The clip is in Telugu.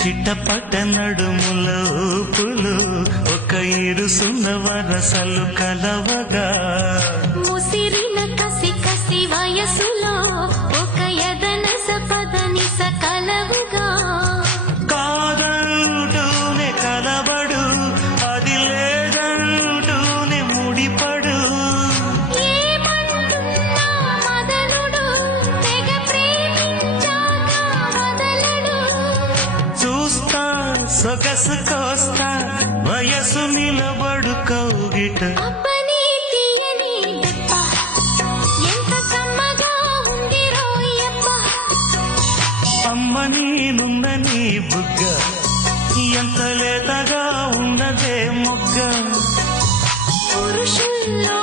చిట్టపట్ట నడుముల ఊపులు ఒక ఇరుసున్న వరసలు కలవగా ముసిరిన కసి కసి వయసులో ఒక యదన సపదని సకలవుగా కాదంటూనే కలబడు అది లేదంటూనే ముడిపడు ఏమంటున్నా మదనుడు తెగ ప్రేమించాక వదలడు చూస్తా సొగసు కోస్తా వయసు నిలబడు కౌగిట అబ్బని తీయని దెబ్బ ఎంత కమ్మగా ఉంది రోయప్ప అమ్మ నేనున్న నీ బుగ్గ ఎంత లేతగా ఉన్నదే మొగ్గ పురుషుల్లో